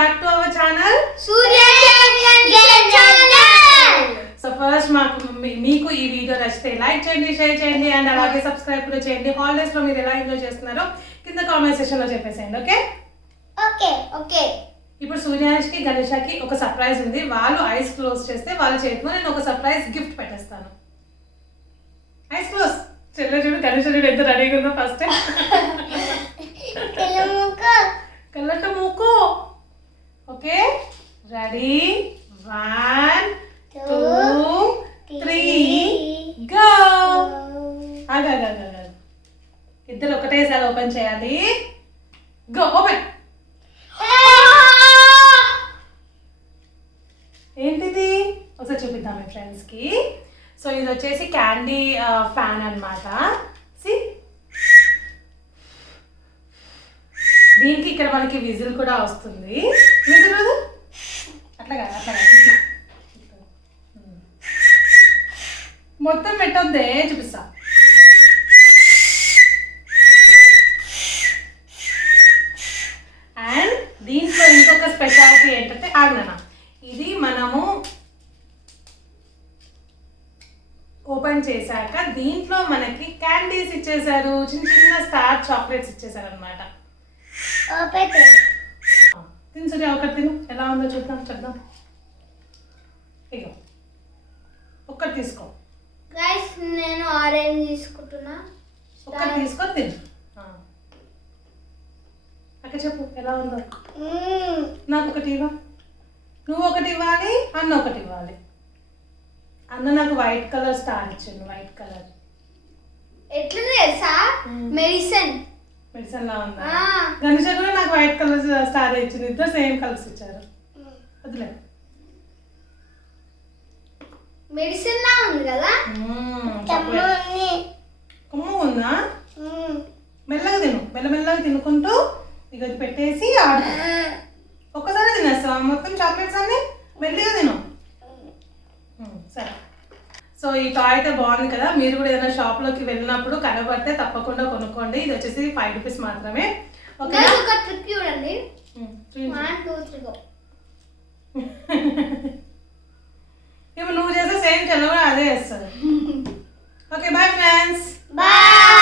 back to our channel Surya channel. So first మీకు ఈ video నచ్చితే లైక్ చేయండి, షేర్ చేయండి అండ్ అలాగే సబ్స్క్రైబ్ కూడా చేయండి. హాలిడేస్ లో మీరు ఎలా ఎంజాయ్ చేస్తున్నారో కింద కామెంట్ సెక్షన్ లో చెప్పేసేయండి. ఓకే. ఇప్పుడు సూర్యానికి గణేషకి ఒక సర్ప్రైజ్ ఉంది. వాళ్ళు ఐస్ క్లోజ్ చేస్తే వాళ్ళ చేతిలో నేను ఒక సర్ప్రైజ్ గిఫ్ట్ పెట్టేస్తాను. ఐస్ క్లోజ్ చెల్లె చూడు, గణేష్ చూడు ఎంత రెడీగా ఉందో. ఫస్ట్ కళ్ళట మూకు. Okay, ready, 1 2 3 go. ఆగా ఇద్దరు ఒకటేసారి ఓపెన్ చేయాలి. Go, open. ఏంటిది ఒకసారి చూపిద్దాం మీ ఫ్రెండ్స్కి. సో ఇది వచ్చేసి క్యాండీ ఫ్యాన్ అన్నమాట. సి, దీనికి ఇక్కడ మనకి విజిల్ కూడా వస్తుంది. విజిల్ రాదు, అట్లా ఇట్లా మొత్తం పెట్టొద్దే, చూపిస్తా. అండ్ దీంట్లో ఇంకొక స్పెషాలిటీ ఏంటంటే ఆగ్నా, ఇది మనము ఓపెన్ చేశాక దీంట్లో మనకి క్యాండీస్ ఇచ్చేసారు, చిన్న స్టార్ చాక్లెట్స్ ఇచ్చేసారు అనమాట. తిను ఒకటి తిను, ఎలా ఉందో చెప్దాం. ఇగో ఒక్కటి తీసుకో. గైస్ నేను ఆరెంజ్ తీసుకుంటున్నా. ఒక్కటి తీసుకొని తిను. అక్క చెప్పు ఎలా ఉందో. నాకు ఒకటి ఇవ్వ, నువ్వు ఒకటి ఇవ్వాలి, అన్న ఒకటి ఇవ్వాలి. అన్న నాకు వైట్ కలర్ స్టార్ ఇచ్చిండు. వైట్ కలర్ ఎట్లా తెలుసా? మెడిసిన్ లా ఉందా? గణేష్ కూడా నాకు వైట్ కలర్ స్టార్ ఇచ్చింది. ఇద్దరు సేమ్ కలర్స్ ఇచ్చారు. వదిలే, మెడిసిన్ లా ఉంది కదా. కొమ్ము ఉందా? మెల్లగా తిను, మెల్లమెల్లగా తినుకుంటూ ఇక పెట్టేసి ఆడుకో. ఒక్కసారి తినేస్తావా మొత్తం చాక్లెట్స్ అన్ని? మెల్లిగా తిను. సరే. సో ఈ టాయ్ అయితే బాగుంది కదా. మీరు కూడా ఏదైనా షాప్లోకి వెళ్ళినప్పుడు కనబడితే తప్పకుండా కొనుక్కోండి. ఇది వచ్చేసి 5 రూపీస్ మాత్రమే. ఒక ట్రిక్ చూడండి. 1 2 3 గో. ఇప్పుడు నువ్వు చేసే సేమ్ చెల్ల కూడా అదే చేస్తుంది. Okay, bye friends. బాయ్.